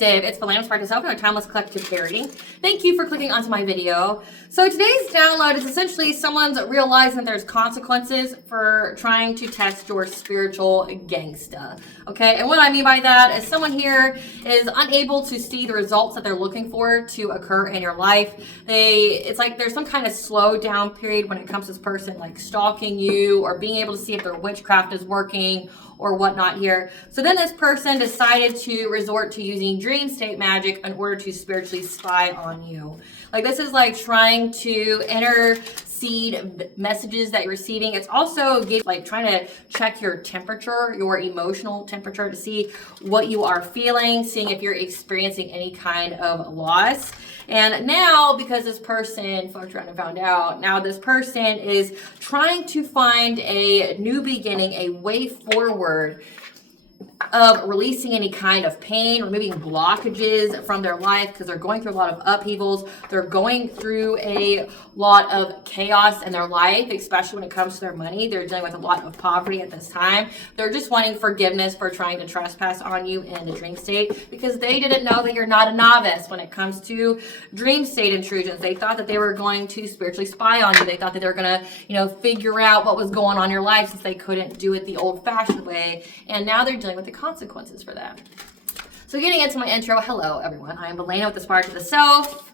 Collective. It's Aspiraltotheself Spark Yourself and a timeless collective reading. Thank you for clicking onto my video. So today's download is essentially someone's realizing that there's consequences for trying to test your spiritual gangsta. Okay, and what I mean by that is someone here is unable to see the results that they're looking for to occur in your life. It's like there's some kind of slow down period when it comes to this person like stalking you or being able to see if their witchcraft is working or whatnot here. So then this person decided to resort to using dream state magic in order to spiritually spy on you. Like this is like trying to intercede messages that you're receiving. It's also like trying to check your temperature, your emotional temperature, to see what you are feeling, seeing if you're experiencing any kind of loss. And now, because this person fucked around and found out, now this person is trying to find a new beginning, a way forward of releasing any kind of pain, removing blockages from their life because they're going through a lot of upheavals. They're going through a lot of chaos in their life, especially when it comes to their money. They're dealing with a lot of poverty at this time. They're just wanting forgiveness for trying to trespass on you in the dream state because they didn't know that you're not a novice when it comes to dream state intrusions. They thought that they were going to spiritually spy on you. They thought that they were going to, figure out what was going on in your life since they couldn't do it the old-fashioned way. And now they're dealing with the consequences for that. So getting into my intro, hello everyone. I am Elena with the Spark to the Self.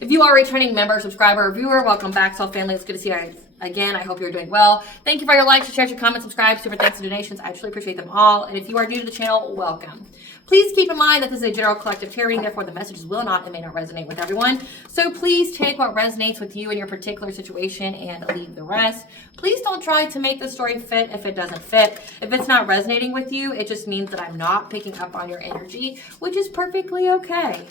If you are a returning member, subscriber, or viewer, welcome back, Self Family. It's good to see you again. I hope you're doing well. Thank you for your likes, your shares, your comments, subscribe, super thanks, and donations. I truly appreciate them all. And if you are new to the channel, welcome. Please keep in mind that this is a general collective tarot reading, therefore the messages will not and may not resonate with everyone. So please take what resonates with you in your particular situation and leave the rest. Please don't try to make the story fit if it doesn't fit. If it's not resonating with you, it just means that I'm not picking up on your energy, which is perfectly okay.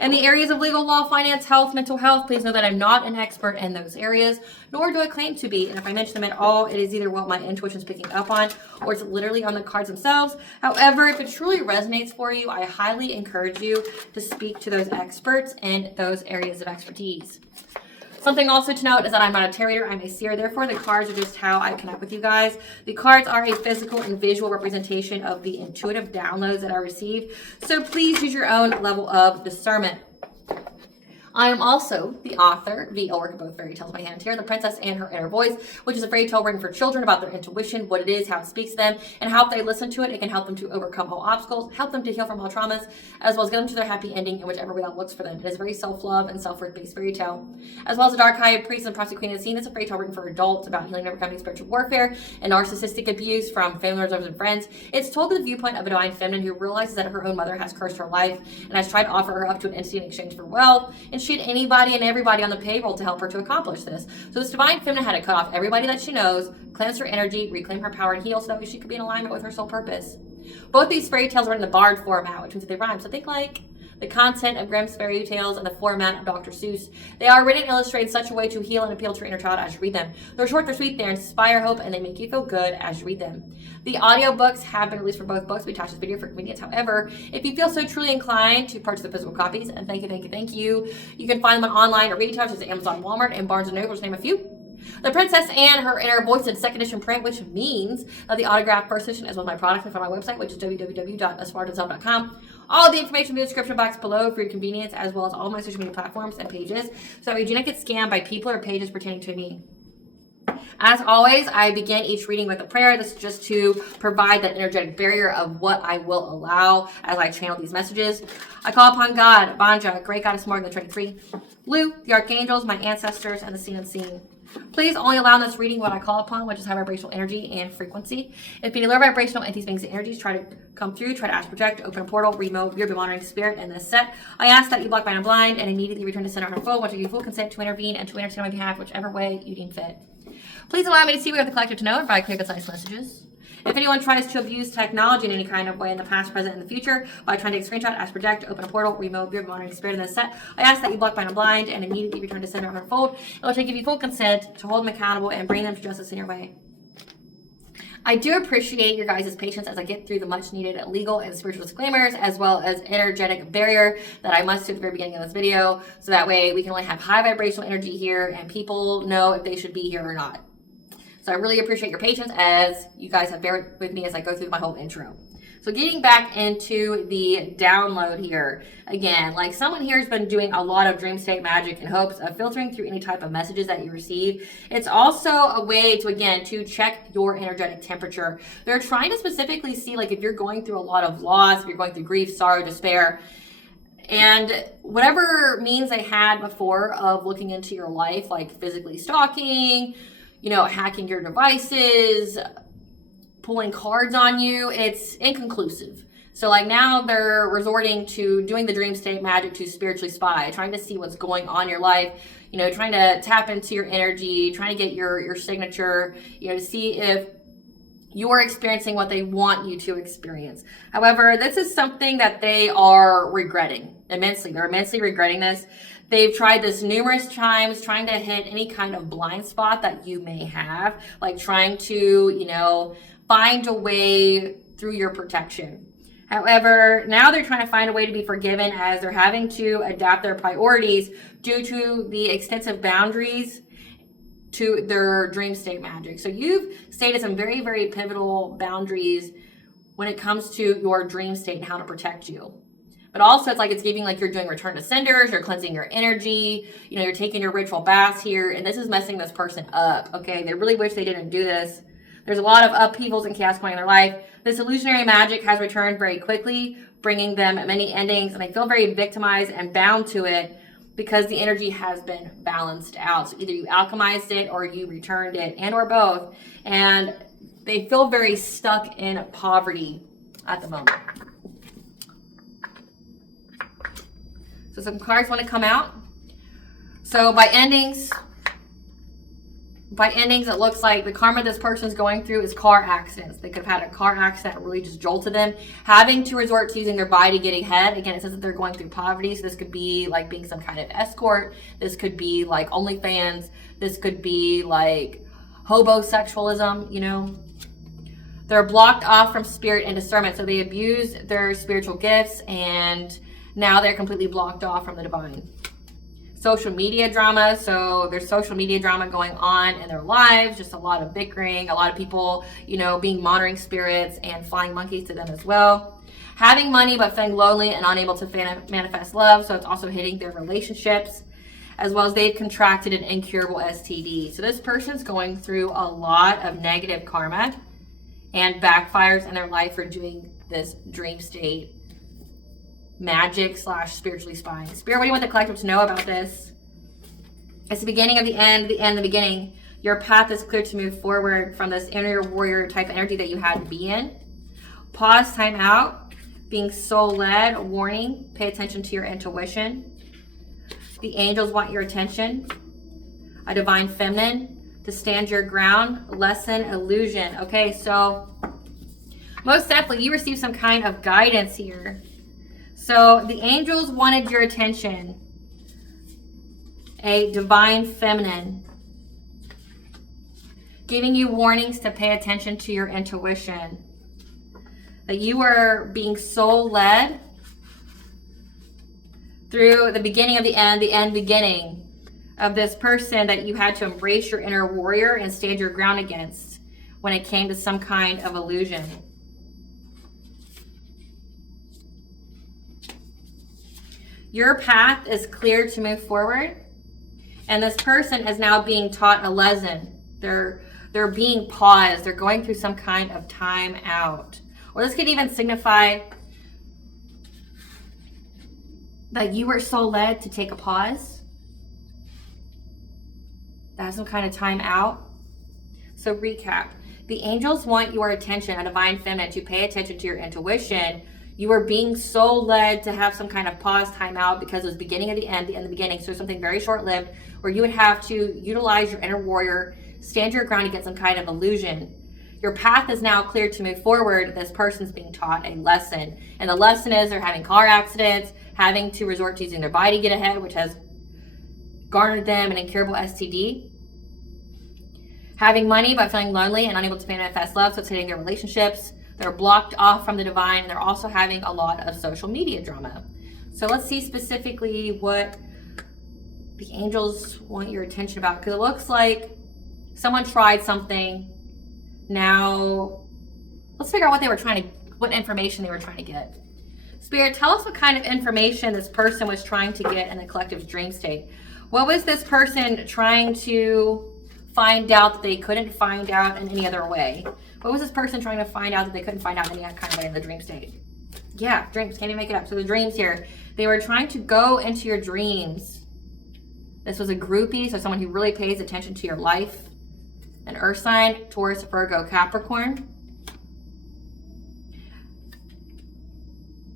In the areas of legal, law, finance, health, mental health, please know that I'm not an expert in those areas, nor do I claim to be. And if I mention them at all, it is either what my intuition is picking up on, or it's literally on the cards themselves. However, if it truly resonates for you, I highly encourage you to speak to those experts in those areas of expertise. Something also to note is that I'm not a tarot reader, I'm a seer. Therefore, the cards are just how I connect with you guys. The cards are a physical and visual representation of the intuitive downloads that I receive. So please use your own level of discernment. I am also the author, the work of both fairy tales by hand here, The Princess and Her Inner Voice, which is a fairy tale written for children about their intuition, what it is, how it speaks to them, and how if they listen to it, it can help them to overcome all obstacles, help them to heal from all traumas, as well as get them to their happy ending in whichever way that looks for them. It is a very self-love and self-worth based fairy tale. As well as a dark high priest and prostitute queen of the scene, it's a fairy tale written for adults about healing and overcoming spiritual warfare and narcissistic abuse from family members and friends. It's told with the viewpoint of a divine feminine who realizes that her own mother has cursed her life and has tried to offer her up to an entity in exchange for wealth, and she had anybody and everybody on the payroll to help her to accomplish this. So this divine feminine had to cut off everybody that she knows, cleanse her energy, reclaim her power, and heal so that way she could be in alignment with her soul purpose. Both these fairy tales are in the bard format, which means that they rhyme. So think like the content of Grimm's fairy tales and the format of Dr. Seuss. They are written and illustrated in such a way to heal and appeal to your inner child as you read them. They're short, they're sweet, they inspire hope, and they make you feel good as you read them. The audiobooks have been released for both books. We attach this video for convenience. However, if you feel so truly inclined to purchase the physical copies, and thank you, you can find them online at retailers such as Amazon, Walmart, and Barnes & Noble, to name a few. The Princess and Her Inner Voice in second edition print, which means the autographed first edition, as well as my product, and from my website, which is www.aspiraltotheself.com. All the information in the description box below for your convenience, as well as all my social media platforms and pages, so that you do not get scammed by people or pages pertaining to me. As always, I begin each reading with a prayer. This is just to provide that energetic barrier of what I will allow as I channel these messages. I call upon God, Banja, Great Goddess Morgan, the 23, Lu, the Archangels, my ancestors, and the seen unseen. Please only allow in this reading what I call upon, which is high vibrational energy and frequency. If any low vibrational entities, beings, and energies try to come through, try to astral project, open a portal, remove your monitoring spirit in this set, I ask that you block, bind, and blind, and immediately return to center and unfold, once you give full consent to intervene and to entertain on my behalf, whichever way you deem fit. Please allow me to see what the collective to know and provide clear, concise messages. If anyone tries to abuse technology in any kind of way in the past, present, and the future by trying to take a screenshot, astral project, open a portal, remove your monitoring spirit in this set, I ask that you block, bind, and blind, and immediately return to center and unfold, in which I give you full consent to hold them accountable and bring them to justice in your way. I do appreciate your guys' patience as I get through the much needed legal and spiritual disclaimers, as well as energetic barrier that I must do at the very beginning of this video, so that way we can only have high vibrational energy here and people know if they should be here or not. So I really appreciate your patience as you guys have bear with me as I go through my whole intro. So So getting back into the download here, again, like someone here has been doing a lot of dream state magic in hopes of filtering through any type of messages that you receive. It's also a way to, again, to check your energetic temperature. They're trying to specifically see, like, if you're going through a lot of loss, if you're going through grief, sorrow, despair, and whatever means they had before of looking into your life, like physically stalking, you know, hacking your devices, pulling cards on you, it's inconclusive. So like now they're resorting to doing the dream state magic to spiritually spy, trying to see what's going on in your life, you know, trying to tap into your energy, trying to get your signature, you know, to see if you're experiencing what they want you to experience. However, this is something that they are regretting immensely. They're immensely regretting this. They've tried this numerous times, trying to hit any kind of blind spot that you may have, like trying to, you know, find a way through your protection. However, now they're trying to find a way to be forgiven as they're having to adapt their priorities due to the extensive boundaries to their dream state magic. So you've stated some very, very pivotal boundaries when it comes to your dream state and how to protect you. But also it's like it's giving like you're doing return to senders, you're cleansing your energy, you know, you're taking your ritual baths here, and this is messing this person up, okay? They really wish they didn't do this. There's a lot of upheavals and chaos going in their life. This illusionary magic has returned very quickly, bringing them many endings, and they feel very victimized and bound to it because the energy has been balanced out. So either you alchemized it or you returned it, and or both. And they feel very stuck in poverty at the moment. So some cards want to come out. So by endings, it looks like the karma this person's going through is car accidents. They could have had a car accident that really just jolted them, having to resort to using their body to get ahead. Again, it says that they're going through poverty. So this could be like being some kind of escort. This could be like OnlyFans. This could be like hobosexualism, you know. They're blocked off from spirit and discernment. So they abuse their spiritual gifts and now they're completely blocked off from the divine. Social media drama. So there's social media drama going on in their lives, just a lot of bickering, a lot of people, you know, being monitoring spirits and flying monkeys to them as well. Having money but feeling lonely and unable to manifest love. So it's also hitting their relationships, as well as they've contracted an incurable STD. So this person's going through a lot of negative karma and backfires in their life for doing this dream state magic / spiritually spying. Spirit, what do you want the collective to know about this? It's the beginning of the end, the beginning. Your path is clear to move forward from this inner warrior type of energy that you had to be in. Pause, time out, being soul-led, warning, pay attention to your intuition. The angels want your attention. A divine feminine, to stand your ground, lesson, illusion. Okay, so most definitely you receive some kind of guidance here. So the angels wanted your attention. A divine feminine, giving you warnings to pay attention to your intuition. That you are being soul-led through the beginning of the end beginning of this person that you had to embrace your inner warrior and stand your ground against when it came to some kind of illusion. Your path is clear to move forward, and this person is now being taught a lesson. They're being paused. They're going through some kind of time out. Or this could even signify that you were so led to take a pause. That's some kind of time out. So recap. The angels want your attention, a divine feminine, to pay attention to your intuition. You were being so led to have some kind of pause, time out, because it was beginning of the end of the beginning. So something very short-lived where you would have to utilize your inner warrior, stand your ground against some kind of illusion. Your path is now clear to move forward. This person's being taught a lesson. And the lesson is they're having car accidents, having to resort to using their body to get ahead, which has garnered them an incurable STD. Having money but feeling lonely and unable to manifest love, so it's hitting their relationships. They're blocked off from the divine, and they're also having a lot of social media drama. So let's see specifically what the angels want your attention about, because it looks like someone tried something. Now, let's figure out what they were trying to what information they were trying to get. Spirit, tell us what kind of information this person was trying to get in the collective's dream state. What was this person trying to find out that they couldn't find out in any other way? What was this person trying to find out that they couldn't find out in any kind of way in the dream state? Yeah, dreams. Can't even make it up. So the dreams here. They were trying to go into your dreams. This was a groupie, so someone who really pays attention to your life. An earth sign, Taurus, Virgo, Capricorn.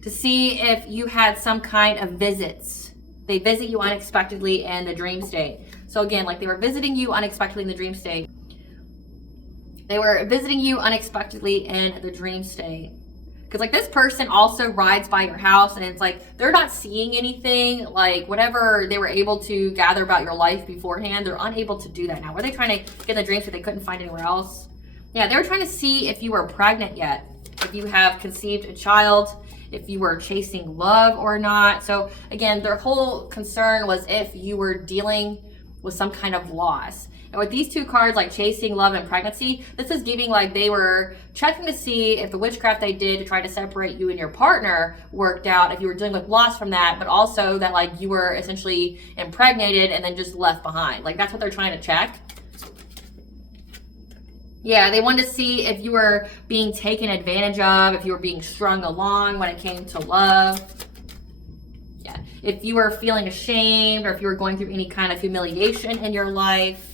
To see if you had some kind of visits. They visit you unexpectedly in the dream state. So again, like they were visiting you unexpectedly in the dream state. They were visiting you unexpectedly in the dream state. Because like this person also rides by your house, and it's like they're not seeing anything, like whatever they were able to gather about your life beforehand, they're unable to do that now. Were they trying to get in the dreams that they couldn't find anywhere else? Yeah, they were trying to see if you were pregnant yet, if you have conceived a child, if you were chasing love or not. So again, their whole concern was if you were dealing with some kind of loss. And with these two cards, like chasing love and pregnancy, this is giving like they were checking to see if the witchcraft they did to try to separate you and your partner worked out, if you were dealing with loss from that, but also that like you were essentially impregnated and then just left behind. Like that's what they're trying to check. Yeah, they wanted to see if you were being taken advantage of, if you were being strung along when it came to love. Yeah, if you were feeling ashamed or if you were going through any kind of humiliation in your life.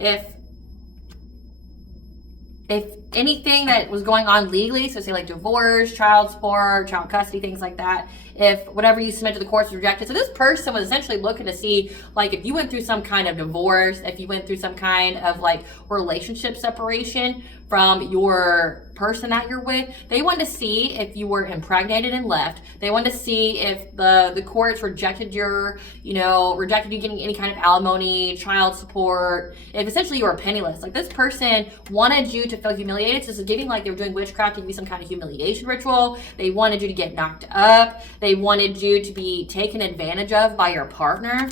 If anything that was going on legally, so say like divorce, child support, child custody, things like that, if whatever you submit to the courts was rejected. So this person was essentially looking to see like if you went through some kind of divorce, if you went through some kind of like relationship separation from your person that you're with, they wanted to see if you were impregnated and left. They wanted to see if the courts rejected your, rejected you getting any kind of alimony, child support, if essentially you were penniless. Like this person wanted you to feel humiliated. So this is giving like they were doing witchcraft to give you some kind of humiliation ritual. They wanted you to get knocked up. They wanted you to be taken advantage of by your partner.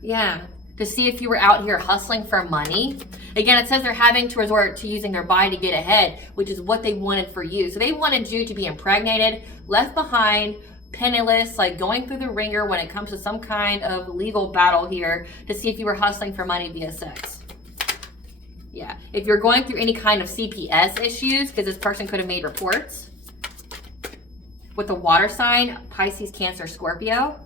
Yeah, to see if you were out here hustling for money. Again, it says they're having to resort to using their body to get ahead, which is what they wanted for you. So they wanted you to be impregnated, left behind, penniless, like going through the ringer when it comes to some kind of legal battle here to see if you were hustling for money via sex. Yeah, if you're going through any kind of CPS issues, because this person could have made reports. With the water sign, Pisces, Cancer, Scorpio.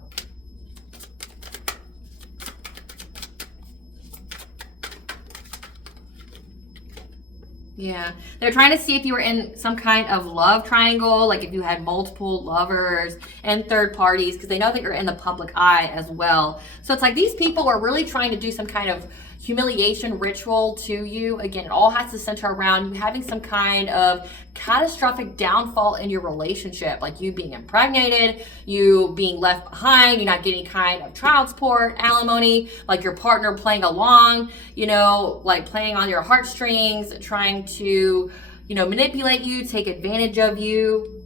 Yeah, they're trying to see if you were in some kind of love triangle, like if you had multiple lovers and third parties, because they know that you're in the public eye as well. So it's like these people are really trying to do some kind of humiliation ritual to you. Again, it all has to center around you having some kind of catastrophic downfall in your relationship, like you being impregnated, you being left behind, you not getting kind of child support, alimony, like your partner playing along, like playing on your heartstrings, trying to, manipulate you, take advantage of you,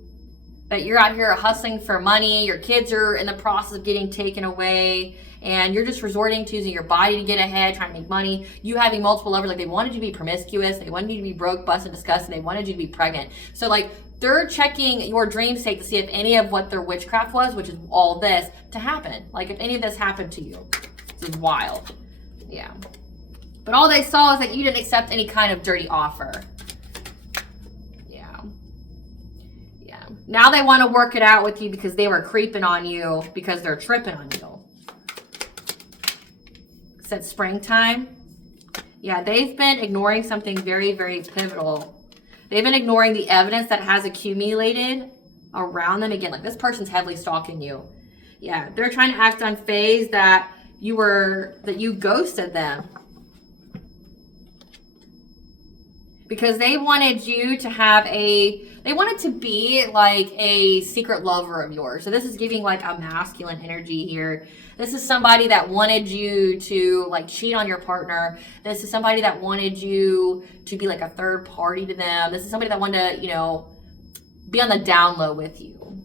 that you're out here hustling for money, your kids are in the process of getting taken away, and you're just resorting to using your body to get ahead, trying to make money. You having multiple lovers, like they wanted you to be promiscuous, they wanted you to be broke, busted, disgusted, they wanted you to be pregnant. So like they're checking your dream state to see if any of what their witchcraft was, which is all this, to happen. Like if any of this happened to you. This is wild. Yeah. But all they saw is that you didn't accept any kind of dirty offer. Yeah. Now they want to work it out with you because they were creeping on you, because they're tripping on you. Said springtime. Yeah, they've been ignoring something very, very pivotal. They've been ignoring the evidence that has accumulated around them. Again, like this person's heavily stalking you. Yeah, they're trying to act unfazed that you ghosted them. Because they wanted you to have they wanted to be like a secret lover of yours. So this is giving like a masculine energy here. This is somebody that wanted you to like cheat on your partner. This is somebody that wanted you to be like a third party to them. This is somebody that wanted to, be on the down low with you.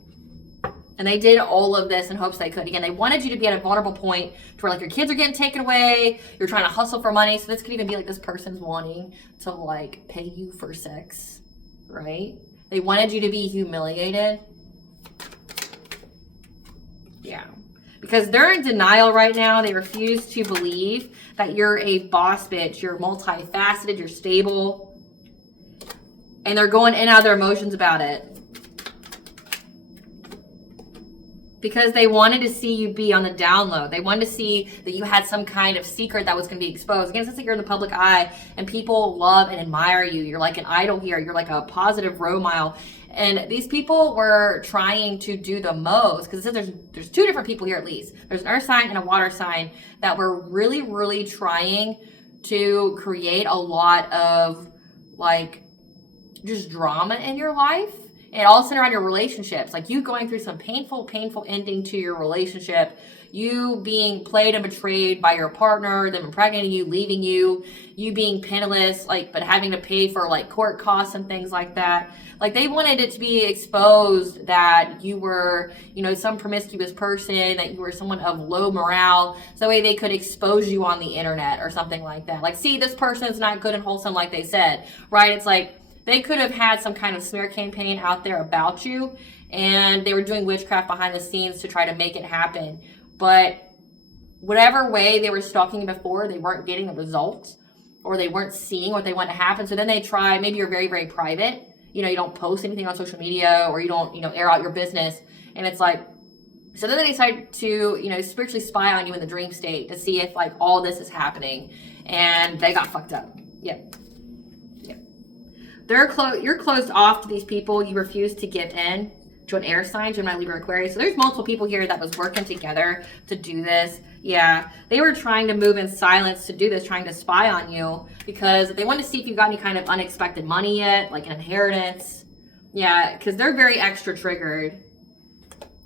And they did all of this in hopes they could. Again, they wanted you to be at a vulnerable point to where like your kids are getting taken away, you're trying to hustle for money. So this could even be like this person's wanting to like pay you for sex. right? They wanted you to be humiliated. Yeah. Because they're in denial right now. They refuse to believe that you're a boss bitch. You're multifaceted. You're stable. And they're going in and out of their emotions about it. Because they wanted to see you be on the down low. They wanted to see that you had some kind of secret that was going to be exposed. Again, since you're in the public eye and people love and admire you. You're like an idol here. You're like a positive role model. And these people were trying to do the most, because there's two different people here at least. There's an earth sign and a water sign that were really, really trying to create a lot of like just drama in your life. And all centered around your relationships, like you going through some painful ending to your relationship, you being played and betrayed by your partner, them impregnating you, leaving you, you being penniless, like, but having to pay for like court costs and things like that. Like they wanted it to be exposed that you were, you know, some promiscuous person, that you were someone of low morale. So that way they could expose you on the internet or something like that. Like, see, this person's not good and wholesome like they said, right? It's like, they could have had some kind of smear campaign out there about you, and they were doing witchcraft behind the scenes to try to make it happen. But whatever way they were stalking before, they weren't getting the results, or they weren't seeing what they want to happen. So then they try, maybe you're very, very private. You know, you don't post anything on social media, or you don't, you know, air out your business. And it's like, so then they decide to, you know, spiritually spy on you in the dream state to see if like all this is happening. And they got fucked up. Yep. You're closed off to these people. You refuse to give in to an air sign, Gemini, Libra, Aquarius. So there's multiple people here that was working together to do this. Yeah, they were trying to move in silence to do this, trying to spy on you because they wanted to see if you got any kind of unexpected money yet, like an inheritance. Yeah, because they're very extra triggered.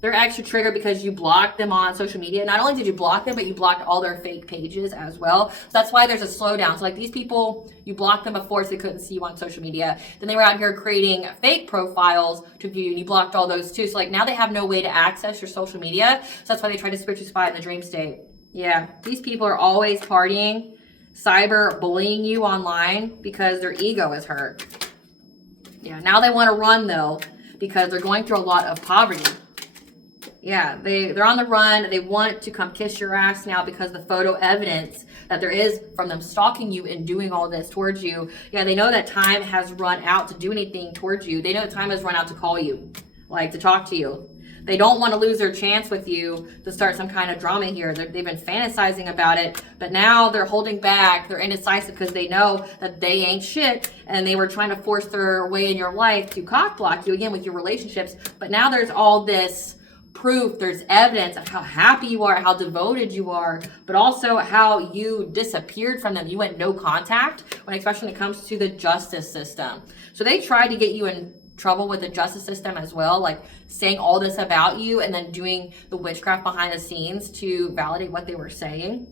They're extra triggered because you blocked them on social media. Not only did you block them, but you blocked all their fake pages as well. So that's why there's a slowdown. So like these people, you blocked them before so they couldn't see you on social media. Then they were out here creating fake profiles to view, and you blocked all those too. So like now they have no way to access your social media. So that's why they try to spiritually spy in the dream state. Yeah, these people are always partying, cyber bullying you online because their ego is hurt. Yeah, now they want to run though because they're going through a lot of poverty. Yeah, they're on the run. They want to come kiss your ass now because the photo evidence that there is from them stalking you and doing all this towards you. Yeah, they know that time has run out to do anything towards you. They know that time has run out to call you, like to talk to you. They don't want to lose their chance with you to start some kind of drama here. They've been fantasizing about it, but now they're holding back. They're indecisive because they know that they ain't shit, and they were trying to force their way in your life to cock block you again with your relationships. But now there's all this proof, there's evidence of how happy you are, how devoted you are, but also how you disappeared from them. You went no contact, especially when it comes to the justice system. So they tried to get you in trouble with the justice system as well, like saying all this about you and then doing the witchcraft behind the scenes to validate what they were saying.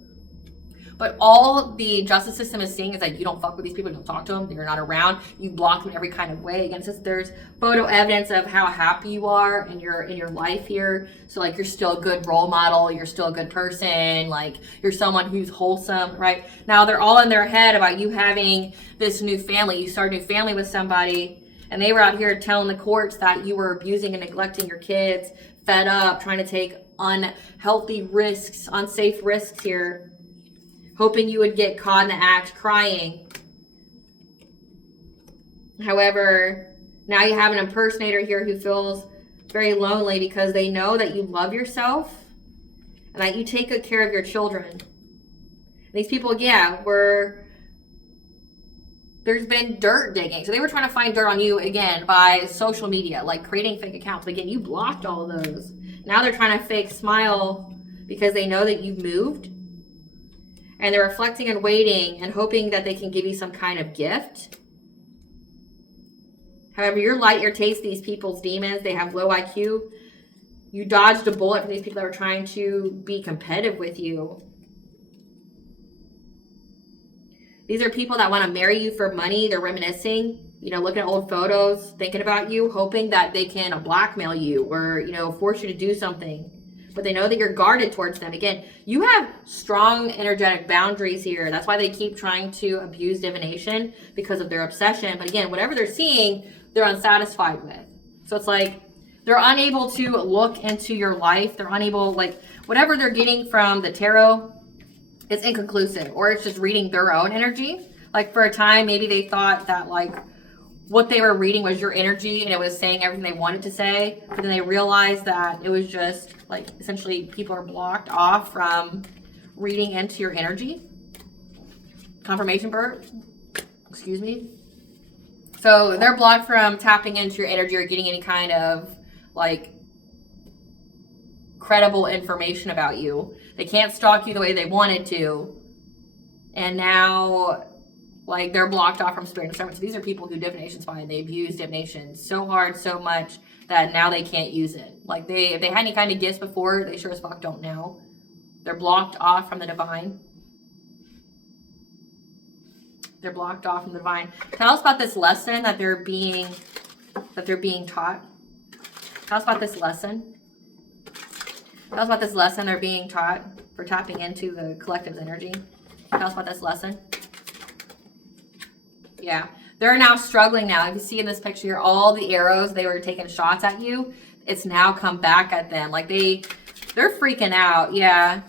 But all the justice system is seeing is that you don't fuck with these people, you don't talk to them, you're not around, you block them in every kind of way. Again, since there's photo evidence of how happy you are in your life here. So like you're still a good role model, you're still a good person, like you're someone who's wholesome, right? Now they're all in their head about you having this new family. You start a new family with somebody, and they were out here telling the courts that you were abusing and neglecting your kids, fed up, trying to take unhealthy risks, unsafe risks here, hoping you would get caught in the act, crying. However, now you have an impersonator here who feels very lonely because they know that you love yourself and that you take good care of your children. These people, yeah, there's been dirt digging. So they were trying to find dirt on you again by social media, like creating fake accounts. But again, you blocked all of those. Now they're trying to fake smile because they know that you've moved. And they're reflecting and waiting and hoping that they can give you some kind of gift. However, your light irritates these people's demons. They have low IQ. You dodged a bullet from these people that were trying to be competitive with you. These are people that want to marry you for money. They're reminiscing, looking at old photos, thinking about you, hoping that they can blackmail you or, force you to do something. but they know that you're guarded towards them. Again, you have strong energetic boundaries here. That's why they keep trying to abuse divination, because of their obsession. But again, whatever they're seeing, they're unsatisfied with. So it's like they're unable to look into your life. They're unable, like, whatever they're getting from the tarot, it's inconclusive, or it's just reading their own energy. Like, for a time, maybe they thought that, like, what they were reading was your energy and it was saying everything they wanted to say, but then they realized that it was just, like, essentially people are blocked off from reading into your energy. Confirmation burp. Excuse me. So they're blocked from tapping into your energy or getting any kind of, like, credible information about you. They can't stalk you the way they wanted to. And now, like, they're blocked off from spirit discernment. So these are people who divination's fine. They abuse divination so hard, so much, that now they can't use it. Like, if they had any kind of gifts before, they sure as fuck don't now. They're blocked off from the divine. They're blocked off from the divine. Tell us about this lesson that they're being taught. Tell us about this lesson. Tell us about this lesson they're being taught for tapping into the collective's energy. Tell us about this lesson. Yeah, they're now struggling now. If you see in this picture here, all the arrows they were taking shots at you, it's now come back at them. Like, they're freaking out. Yeah,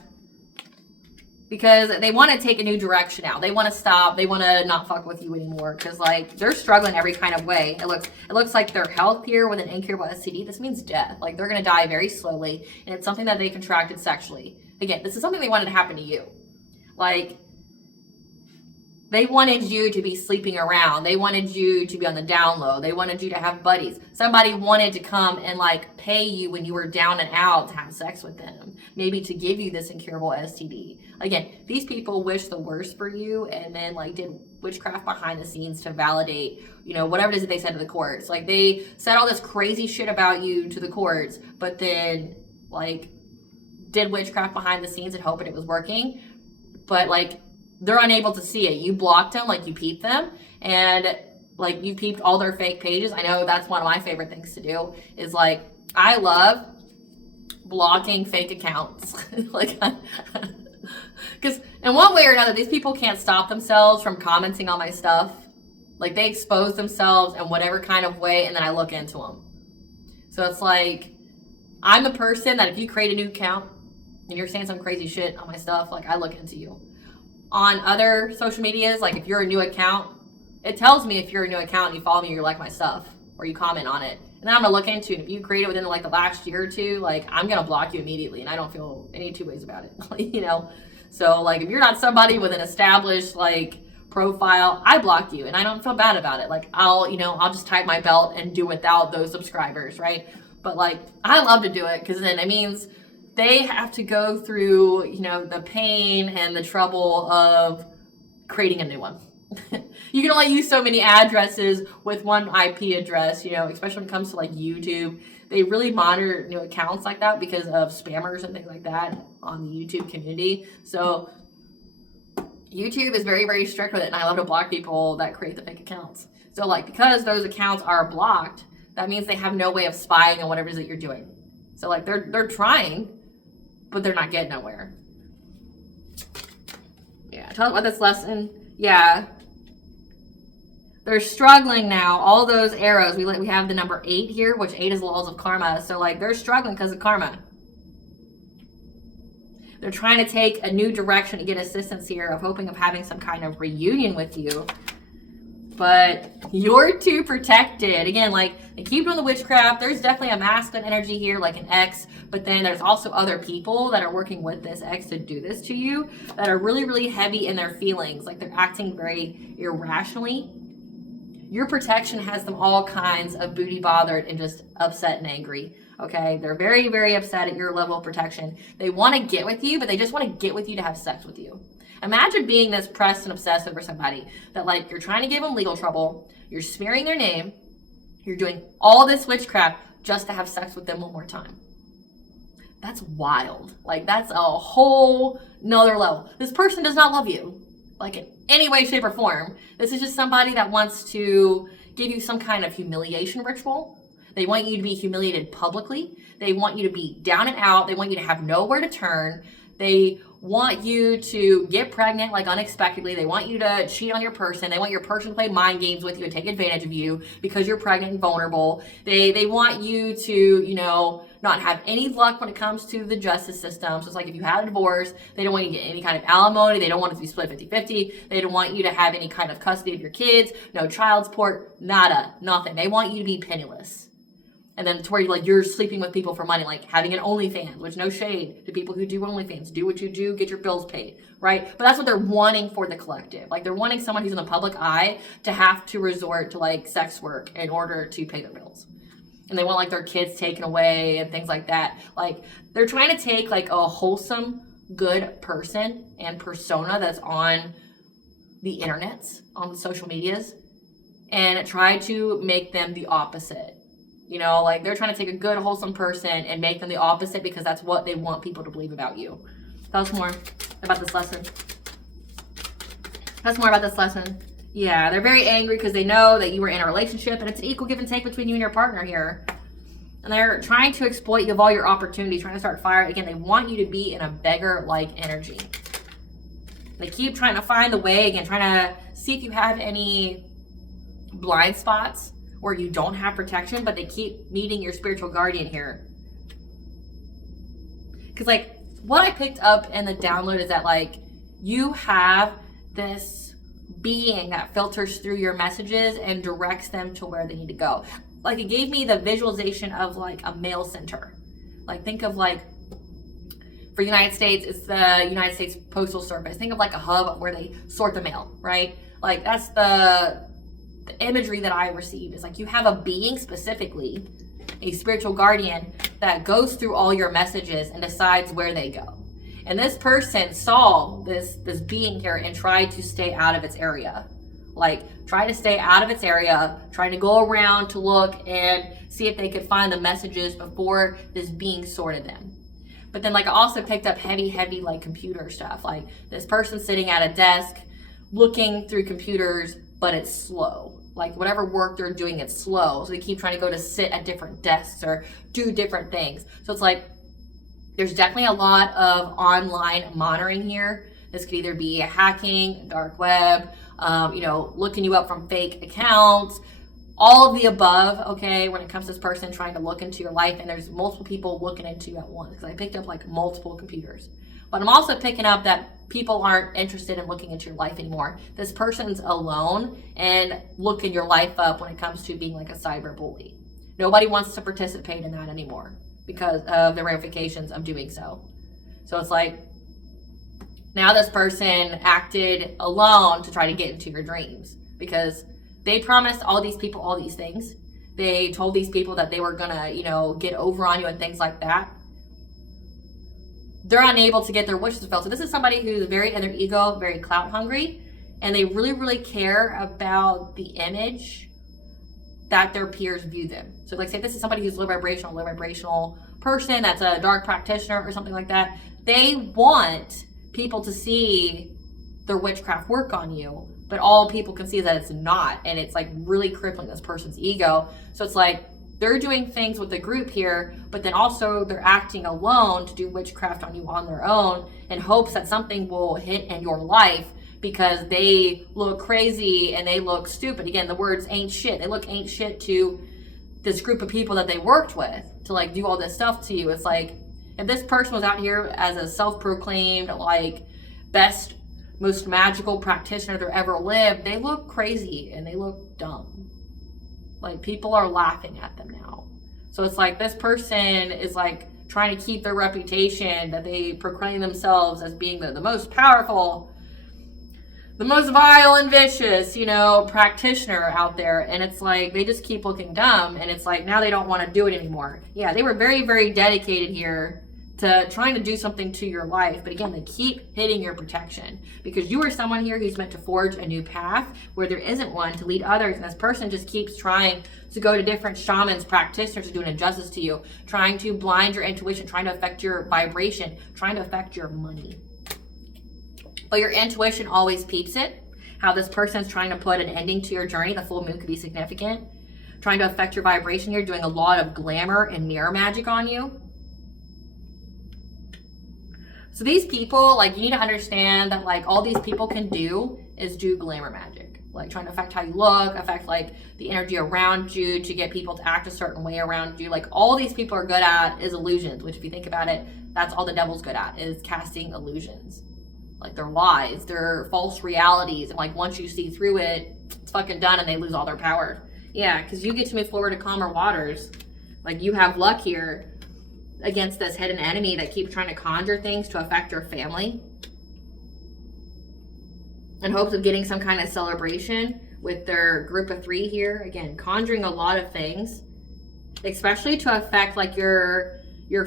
because they want to take a new direction now. They want to stop. They want to not fuck with you anymore, because, like, they're struggling every kind of way. It looks like their health here with an incurable STD. This means death. Like, they're gonna die very slowly, and it's something that they contracted sexually. Again, this is something they wanted to happen to you. Like, they wanted you to be sleeping around. They wanted you to be on the down low. They wanted you to have buddies. Somebody wanted to come and, like, pay you when you were down and out to have sex with them. Maybe to give you this incurable STD. Again, these people wish the worst for you, and then, like, did witchcraft behind the scenes to validate, you know, whatever it is that they said to the courts. Like, they said all this crazy shit about you to the courts, but then, like, did witchcraft behind the scenes and hoping it was working. But, like, they're unable to see it. You blocked them, like, you peeped them, and, like, you peeped all their fake pages. I know that's one of my favorite things to do, is, like, I love blocking fake accounts. Like, because in one way or another, these people can't stop themselves from commenting on my stuff. Like, they expose themselves in whatever kind of way, and then I look into them. So it's like, I'm the person that if you create a new account and you're saying some crazy shit on my stuff, like, I look into you. On other social medias, like, if you're a new account, it tells me if you're a new account and you follow me, you like my stuff, or you comment on it. And then I'm gonna look into it. If you create it within, like, the last year or two, like, I'm gonna block you immediately, and I don't feel any two ways about it. You know? So, like, if you're not somebody with an established, like, profile, I block you, and I don't feel bad about it. Like, I'll just tighten my belt and do without those subscribers, right? But, like, I love to do it, because then it means they have to go through, you know, the pain and the trouble of creating a new one. You can only use so many addresses with one IP address, you know, especially when it comes to, like, YouTube. They really monitor new accounts like that because of spammers and things like that on the YouTube community. So YouTube is very, very strict with it, and I love to block people that create the fake accounts. So, like, because those accounts are blocked, that means they have no way of spying on whatever it is that you're doing. So, like, they're trying, but they're not getting nowhere. Yeah, tell us about this lesson. Yeah. They're struggling now. All those arrows. We have the number 8 here, which 8 is the laws of karma. So, like, they're struggling because of karma. They're trying to take a new direction to get assistance here, of hoping of having some kind of reunion with you. But you're too protected. Again, like, they keep doing the witchcraft. There's definitely a masculine energy here, like an ex. But then there's also other people that are working with this ex to do this to you, that are really, really heavy in their feelings. Like, they're acting very irrationally. Your protection has them all kinds of booty bothered and just upset and angry. Okay? They're very, very upset at your level of protection. They want to get with you, but they just want to get with you to have sex with you. Imagine being this pressed and obsessed over somebody that, like, you're trying to give them legal trouble, you're smearing their name, you're doing all this witchcraft just to have sex with them one more time. That's wild. Like, that's a whole nother level. This person does not love you, like, in any way, shape, or form. This is just somebody that wants to give you some kind of humiliation ritual. They want you to be humiliated publicly. They want you to be down and out. They want you to have nowhere to turn. They want you to get pregnant like unexpectedly. They want you to cheat on your person. They want your person to play mind games with you and take advantage of you because you're pregnant and vulnerable. They want you to, you know, not have any luck when it comes to the justice system. So it's like if you had a divorce, they don't want you to get any kind of alimony. They don't want it to be split 50-50. They don't want you to have any kind of custody of your kids. No child support, nada, nothing. They want you to be penniless. And then to where you're sleeping with people for money, like having an OnlyFans, which no shade to people who do OnlyFans. Do what you do, get your bills paid, right? But that's what they're wanting for the collective. Like they're wanting someone who's in the public eye to have to resort to like sex work in order to pay their bills. And they want like their kids taken away and things like that. Like they're trying to take like a wholesome, good person and persona that's on the internets, on the social medias, and try to make them the opposite. You know, like they're trying to take a good, wholesome person and make them the opposite because that's what they want people to believe about you. Tell us more about this lesson. Tell us more about this lesson. Yeah, they're very angry because they know that you were in a relationship and it's an equal give and take between you and your partner here. And they're trying to exploit you of all your opportunities, trying to start fire. Again, they want you to be in a beggar-like energy. They keep trying to find the way, again, trying to see if you have any blind spots or you don't have protection, but they keep meeting your spiritual guardian here. Because like what I picked up in the download is that like you have this being that filters through your messages and directs them to where they need to go. Like it gave me the visualization of like a mail center. Like think of like, for United States, it's the United States Postal Service. Think of like a hub where they sort the mail, right? Like that's the imagery that I received is like you have a being, specifically a spiritual guardian, that goes through all your messages and decides where they go. And this person saw this being here and tried to stay out of its area. Like try to stay out of its area, trying to go around to look and see if they could find the messages before this being sorted them. But then like I also picked up heavy like computer stuff. Like this person sitting at a desk looking through computers, but it's slow. Like whatever work they're doing, it's slow. So they keep trying to go to sit at different desks or do different things. So it's like, there's definitely a lot of online monitoring here. This could either be hacking, dark web, you know, looking you up from fake accounts, all of the above, okay, when it comes to this person trying to look into your life, and there's multiple people looking into you at once, because I picked up like multiple computers. But I'm also picking up that people aren't interested in looking into your life anymore. This person's alone and looking your life up when it comes to being like a cyber bully. Nobody wants to participate in that anymore because of the ramifications of doing so. So it's like, now this person acted alone to try to get into your dreams because they promised all these people all these things. They told these people that they were gonna, you know, get over on you and things like that. They're unable to get their wishes fulfilled. So this is somebody who's very in their ego, very clout hungry, and they really care about the image that their peers view them. So like say this is somebody who's low vibrational person, that's a dark practitioner or something like that. They want people to see their witchcraft work on you, but all people can see is that it's not, and it's like really crippling this person's ego. So it's like they're doing things with the group here, but then also they're acting alone to do witchcraft on you on their own in hopes that something will hit in your life because they look crazy and they look stupid. Again, the words ain't shit. They look ain't shit to this group of people that they worked with to like do all this stuff to you. It's like if this person was out here as a self-proclaimed like best, most magical practitioner there ever lived, they look crazy and they look dumb. Like people are laughing at them now. So it's like this person is like trying to keep their reputation that they proclaim themselves as being the most powerful, the most vile and vicious, you know, practitioner out there. And it's like they just keep looking dumb, and it's like now they don't want to do it anymore. Yeah, they were very dedicated here to trying to do something to your life, but again, they keep hitting your protection because you are someone here who's meant to forge a new path where there isn't one to lead others, and this person just keeps trying to go to different shamans, practitioners to do an injustice to you, trying to blind your intuition, trying to affect your vibration, trying to affect your money. But your intuition always peeps it, how this person's trying to put an ending to your journey. The full moon could be significant. trying to affect your vibration here, doing a lot of glamour and mirror magic on you. So these people, like, you need to understand that, like, all these people can do is do glamour magic. Like, trying to affect how you look, affect, like, the energy around you to get people to act a certain way around you. Like, all these people are good at is illusions, which if you think about it, that's all the devil's good at, is casting illusions. Like, they're lies, they're false realities. And, like, once you see through it, it's fucking done and they lose all their power. Yeah, because you get to move forward to calmer waters. Like, you have luck here against this hidden enemy that keeps trying to conjure things to affect your family in hopes of getting some kind of celebration with their group of 3 here. Again, conjuring a lot of things, especially to affect, like, your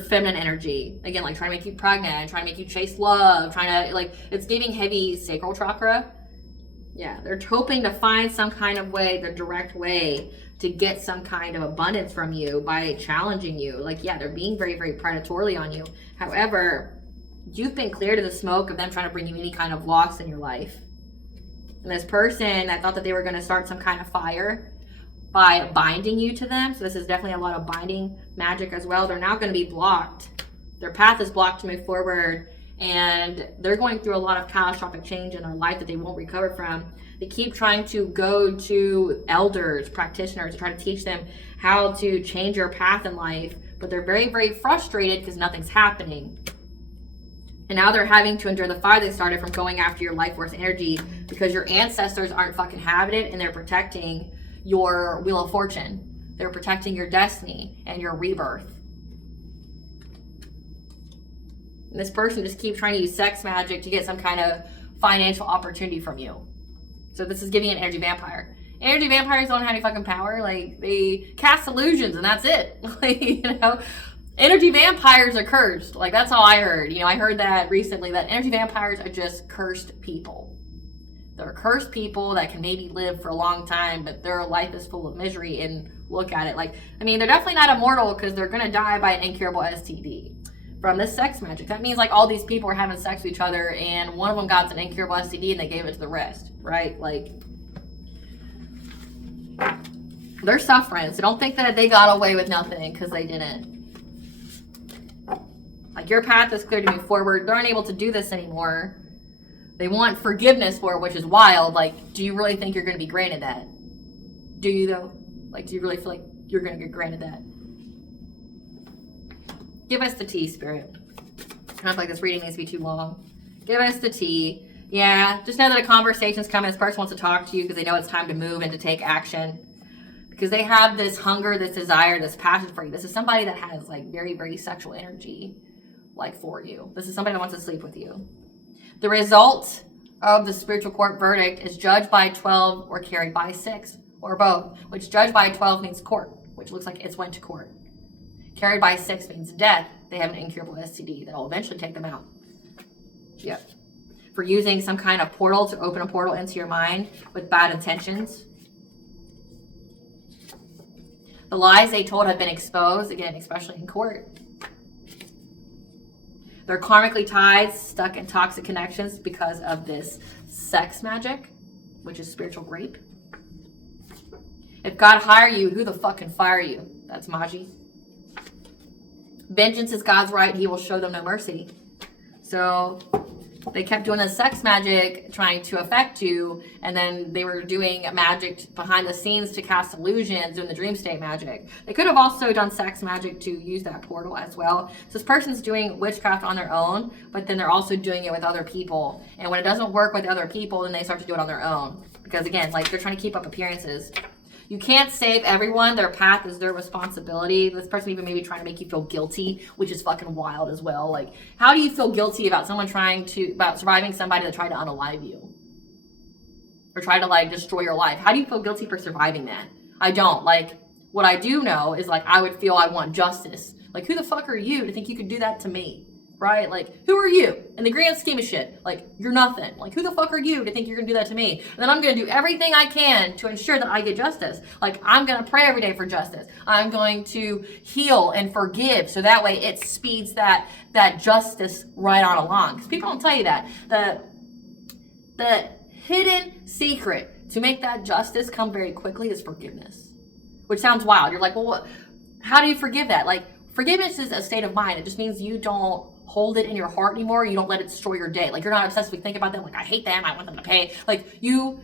feminine energy. Again, like, trying to make you pregnant, trying to make you chase love, trying to, like, it's giving heavy sacral chakra. Yeah, they're hoping to find some kind of way, the direct way to get some kind of abundance from you by challenging you. Like, yeah, they're being very, very predatorily on you. However, you've been clear to the smoke of them trying to bring you any kind of loss in your life. And this person that thought that they were going to start some kind of fire by binding you to them, so this is definitely a lot of binding magic as well, they're now going to be blocked. Their path is blocked to move forward, and they're going through a lot of catastrophic change in their life that they won't recover from. They keep trying to go to elders, practitioners, to try to teach them how to change your path in life, but they're very, very frustrated because nothing's happening. And now they're having to endure the fire they started from going after your life force energy because your ancestors aren't fucking having it, and they're protecting your wheel of fortune. They're protecting your destiny and your rebirth. And this person just keeps trying to use sex magic to get some kind of financial opportunity from you. So this is giving an energy vampire. Energy vampires don't have any fucking power. Like, they cast illusions and that's it. Like, you know, energy vampires are cursed. Like, that's all I heard. You know, I heard that recently, that energy vampires are just cursed people. They're cursed people that can maybe live for a long time, but their life is full of misery. And look at it. Like, I mean, they're definitely not immortal because they're going to die by an incurable STD from this sex magic. That means, like, all these people are having sex with each other and one of them got an incurable STD and they gave it to the rest, right? Like, they're suffering. So don't think that they got away with nothing, because they didn't. Like, your path is clear to move forward. They're unable to do this anymore. They want forgiveness for it, which is wild. Like, do you really think you're going to be granted that? Do you, though? Like, do you really feel like you're going to get granted that? Give us the tea, Spirit. I don't feel like this reading needs to be too long. Give us the tea. Yeah, just know that a conversation's coming. This person wants to talk to you because they know it's time to move and to take action. Because they have this hunger, this desire, this passion for you. This is somebody that has, like, very, very sexual energy, like, for you. This is somebody that wants to sleep with you. The result of the spiritual court verdict is judged by 12 or carried by 6, or both. Which judged by 12 means court, which looks like it's went to court. Carried by 6 means death. They have an incurable STD that will eventually take them out. Yep. For using some kind of portal to open a portal into your mind with bad intentions. The lies they told have been exposed, again, especially in court. They're karmically tied, stuck in toxic connections because of this sex magic, which is spiritual grape. If God hire you, who the fuck can fire you? That's Maji. Vengeance is God's right. He will show them no mercy. So they kept doing this sex magic trying to affect you, and then they were doing magic behind the scenes to cast illusions, doing the dream state magic. They could have also done sex magic to use that portal as well. So this person's doing witchcraft on their own, but then they're also doing it with other people. And when it doesn't work with other people, then they start to do it on their own. Because again, like, they're trying to keep up appearances. You can't save everyone. Their path is their responsibility. This person even maybe trying to make you feel guilty, which is fucking wild as well. Like, how do you feel guilty about someone about surviving somebody that tried to unalive you? Or try to, like, destroy your life? How do you feel guilty for surviving that? I don't. Like, what I do know is, like, I would feel I want justice. Like, who the fuck are you to think you could do that to me? Right? Like, who are you? In the grand scheme of shit, like, you're nothing. Like, who the fuck are you to think you're gonna do that to me? And then I'm gonna do everything I can to ensure that I get justice. Like, I'm gonna pray every day for justice. I'm going to heal and forgive, so that way it speeds that justice right on along. Because people don't tell you that. The hidden secret to make that justice come very quickly is forgiveness. which sounds wild. You're like, well, what, how do you forgive that? Like, forgiveness is a state of mind. It just means you don't hold it in your heart anymore. You don't let it destroy your day. Like, you're not obsessively thinking about them. Like, I hate them. I want them to pay. Like, you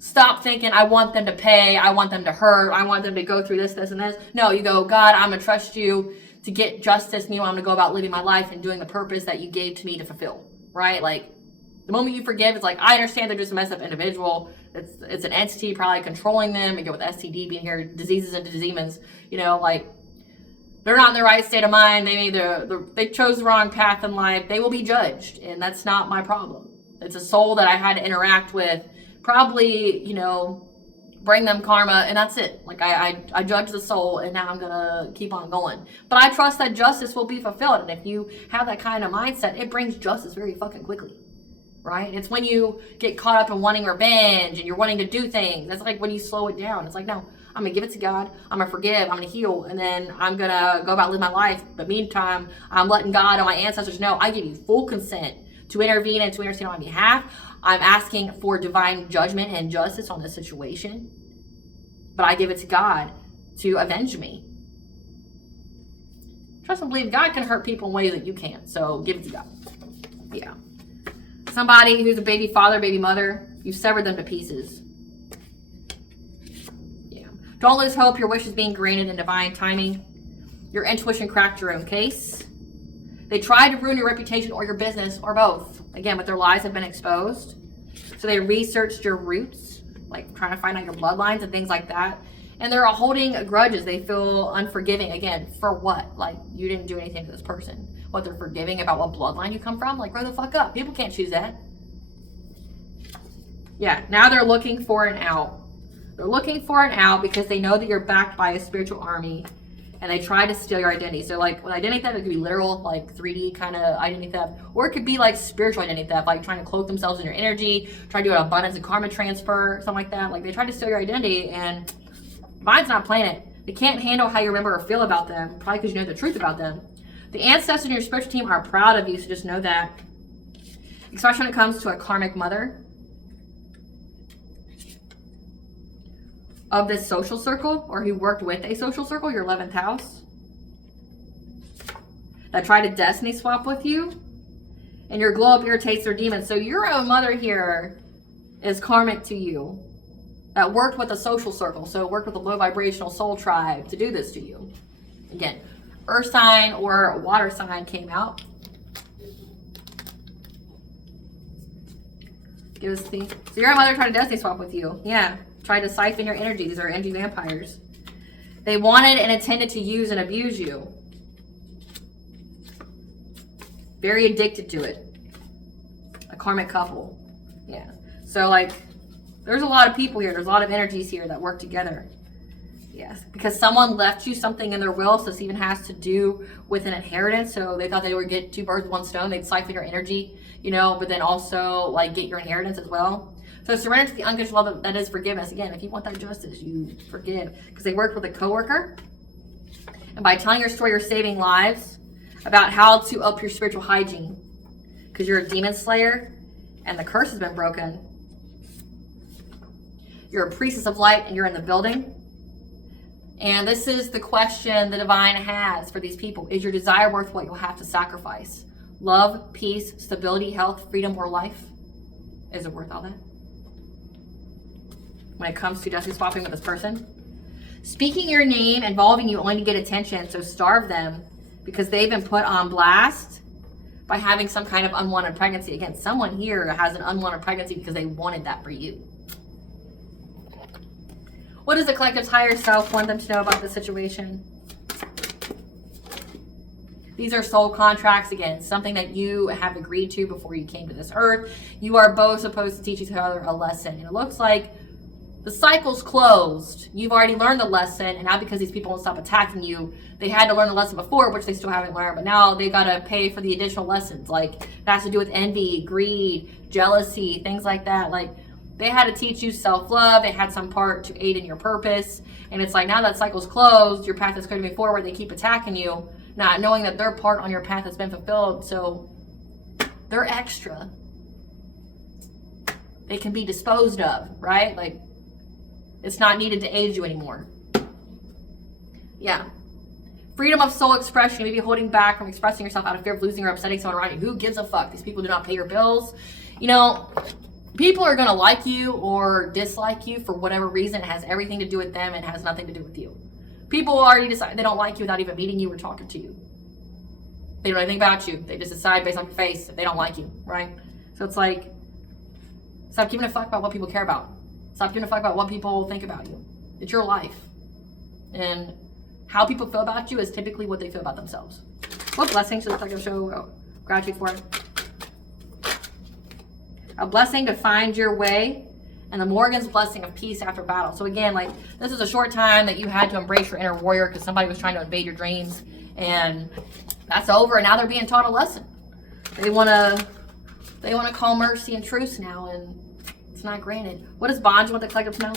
stop thinking, I want them to pay. I want them to hurt. I want them to go through this, this, and this. No, you go, God, I'm going to trust you to get justice. Meanwhile, I'm going to go about living my life and doing the purpose that you gave to me to fulfill. Right? Like, the moment you forgive, it's like, I understand they're just a messed up individual. It's an entity probably controlling them. Again, with STD being here, diseases into demons, you know, like, they're not in the right state of mind. They chose the wrong path in life. They will be judged, and that's not my problem. It's a soul that I had to interact with, probably, you know, bring them karma, and that's it. Like, I judge the soul, and now I'm gonna keep on going. But I trust that justice will be fulfilled, and if you have that kind of mindset, it brings justice very fucking quickly, right? It's when you get caught up in wanting revenge and you're wanting to do things. That's like when you slow it down. It's like, no, I'm going to give it to God. I'm going to forgive. I'm going to heal. And then I'm going to go about living my life. But meantime, I'm letting God and my ancestors know I give you full consent to intervene and to intercede on my behalf. I'm asking for divine judgment and justice on this situation. But I give it to God to avenge me. Trust and believe God can hurt people in ways that you can't. So give it to God. Yeah. Somebody who's a baby father, baby mother, you've severed them to pieces. Don't lose hope. Your wish is being granted in divine timing. Your intuition cracked your own case. They tried to ruin your reputation or your business or both. Again, but their lies have been exposed. So they researched your roots, like trying to find out your bloodlines and things like that. And they're holding grudges. They feel unforgiving. Again, for what? Like, you didn't do anything to this person. What, they're forgiving about what bloodline you come from? Like, grow the fuck up. People can't choose that. Yeah, now they're looking for an out. They're looking for an out because they know that you're backed by a spiritual army, and they try to steal your identity. So, like, with identity theft, it could be literal, like 3D kind of identity theft, or it could be like spiritual identity theft, like trying to cloak themselves in your energy, try to do an abundance and karma transfer, something like that. Like, they try to steal your identity, and Divine's not playing it. They can't handle how you remember or feel about them, probably because you know the truth about them. The ancestors in your spiritual team are proud of you, so just know that. Especially when it comes to a karmic mother of this social circle, or who worked with a social circle, your 11th house, that tried to destiny swap with you, and your glow up irritates their demons. So your own mother here is karmic to you, that worked with a social circle, so worked with a low vibrational soul tribe to do this to you. Again, earth sign or water sign came out. Give us the, so your own mother tried to destiny swap with you. Yeah. Tried to siphon your energy. These are energy vampires. They wanted and intended to use and abuse you. Very addicted to it. A karmic couple. Yeah. So, like, there's a lot of people here. There's a lot of energies here that work together. Yes. Because someone left you something in their will. So this even has to do with an inheritance. So they thought they would get two birds with one stone. They'd siphon your energy, you know, but then also, like, get your inheritance as well. So surrender to the unconditional love that is forgiveness. Again, if you want that justice, you forgive. Because they worked with a coworker. And by telling your story, you're saving lives about how to up your spiritual hygiene. Because you're a demon slayer and the curse has been broken. You're a priestess of light and you're in the building. And this is the question the divine has for these people. Is your desire worth what you'll have to sacrifice? Love, peace, stability, health, freedom, or life? Is it worth all that? When it comes to destiny swapping with this person. Speaking your name, involving you only to get attention, so starve them because they've been put on blast by having some kind of unwanted pregnancy. Again, someone here has an unwanted pregnancy because they wanted that for you. What does the collective's higher self want them to know about the situation? These are soul contracts, again, something that you have agreed to before you came to this earth. You are both supposed to teach each other a lesson. And it looks like the cycle's closed. You've already learned the lesson, and now because these people won't stop attacking you, they had to learn the lesson before, which they still haven't learned, but now they gotta pay for the additional lessons. Like, it has to do with envy, greed, jealousy, things like that. Like, they had to teach you self-love. They had some part to aid in your purpose. And it's like, now that cycle's closed, your path is going to be forward, they keep attacking you, not knowing that their part on your path has been fulfilled. So they're extra. They can be disposed of, right? Like, it's not needed to aid you anymore. Yeah. Freedom of soul expression. You may be holding back from expressing yourself out of fear of losing or upsetting someone around you. Who gives a fuck? These people do not pay your bills. You know, people are going to like you or dislike you for whatever reason. It has everything to do with them and has nothing to do with you. People already decide they don't like you without even meeting you or talking to you. They don't know anything about you. They just decide based on your face if they don't like you, right? So it's like, stop giving a fuck about what people care about. Stop giving a fuck about what people think about you. It's your life. And how people feel about you is typically what they feel about themselves. What blessing should the collective show gratitude for? A blessing to find your way, and the Morgan's blessing of peace after battle. So again, like, this is a short time that you had to embrace your inner warrior because somebody was trying to invade your dreams, and that's over, and now they're being taught a lesson. They want to call mercy and truce now, and it's not granted. What does Bond want the collective to know?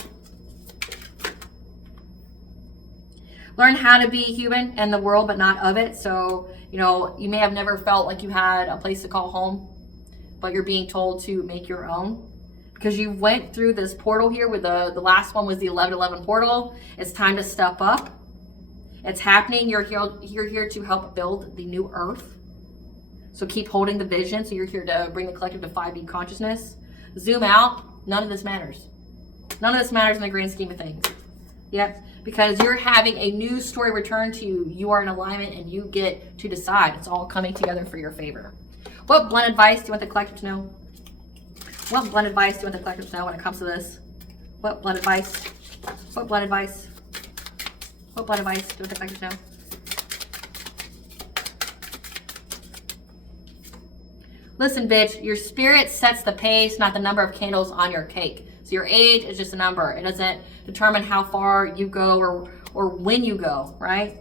Learn how to be human in the world, but not of it. So, you know, you may have never felt like you had a place to call home, but you're being told to make your own. Because you went through this portal here where the last one was the 1111 portal. It's time to step up. It's happening. You're here to help build the new earth. So keep holding the vision. So you're here to bring the collective to 5D consciousness. Zoom out. None of this matters. None of this matters in the grand scheme of things. Yep. Because you're having a new story return to you. You are in alignment and you get to decide. It's all coming together for your favor. What blunt advice do you want the collective to know? What blunt advice do you want the collective to know when it comes to this? What blunt advice? What blunt advice? What blunt advice do you want the collective to know? Listen, bitch, your spirit sets the pace, not the number of candles on your cake. So your age is just a number. It doesn't determine how far you go or when you go, right?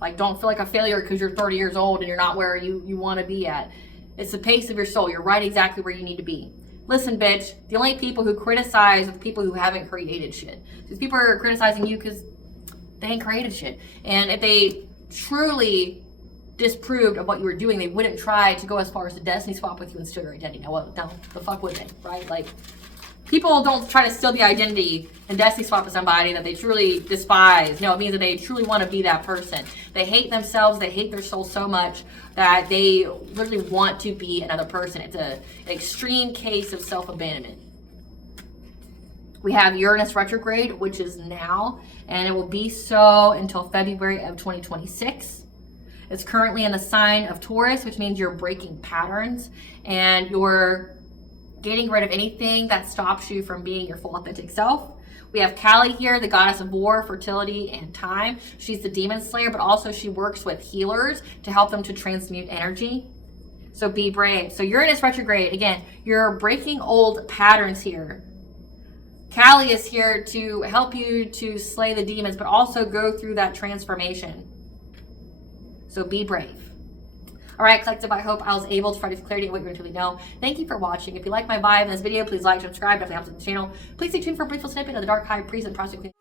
Like, don't feel like a failure because you're 30 years old and you're not where you want to be at. It's the pace of your soul. You're right exactly where you need to be. Listen, bitch, the only people who criticize are the people who haven't created shit. These people are criticizing you because they ain't created shit. And if they truly disproved of what you were doing, they wouldn't try to go as far as to destiny swap with you and steal your identity. No, the fuck would they, right? Like, people don't try to steal the identity and destiny swap with somebody that they truly despise. No, it means that they truly want to be that person. They hate themselves. They hate their soul so much that they literally want to be another person. It's an extreme case of self-abandonment. We have Uranus retrograde, which is now, and it will be so until February of 2026. It's currently in the sign of Taurus, which means you're breaking patterns and you're getting rid of anything that stops you from being your full authentic self. We have Kali here, the goddess of war, fertility, and time. She's the demon slayer, but also she works with healers to help them to transmute energy. So be brave. So Uranus retrograde, again, you're breaking old patterns here. Kali is here to help you to slay the demons, but also go through that transformation. So be brave. All right, collective, I hope I was able to provide clarity on what you really know. Thank you for watching. If you like my vibe in this video, please like, subscribe, definitely helps with the channel. Please stay tuned for a brief snippet of the Dark High Priest and Prostitute Queen.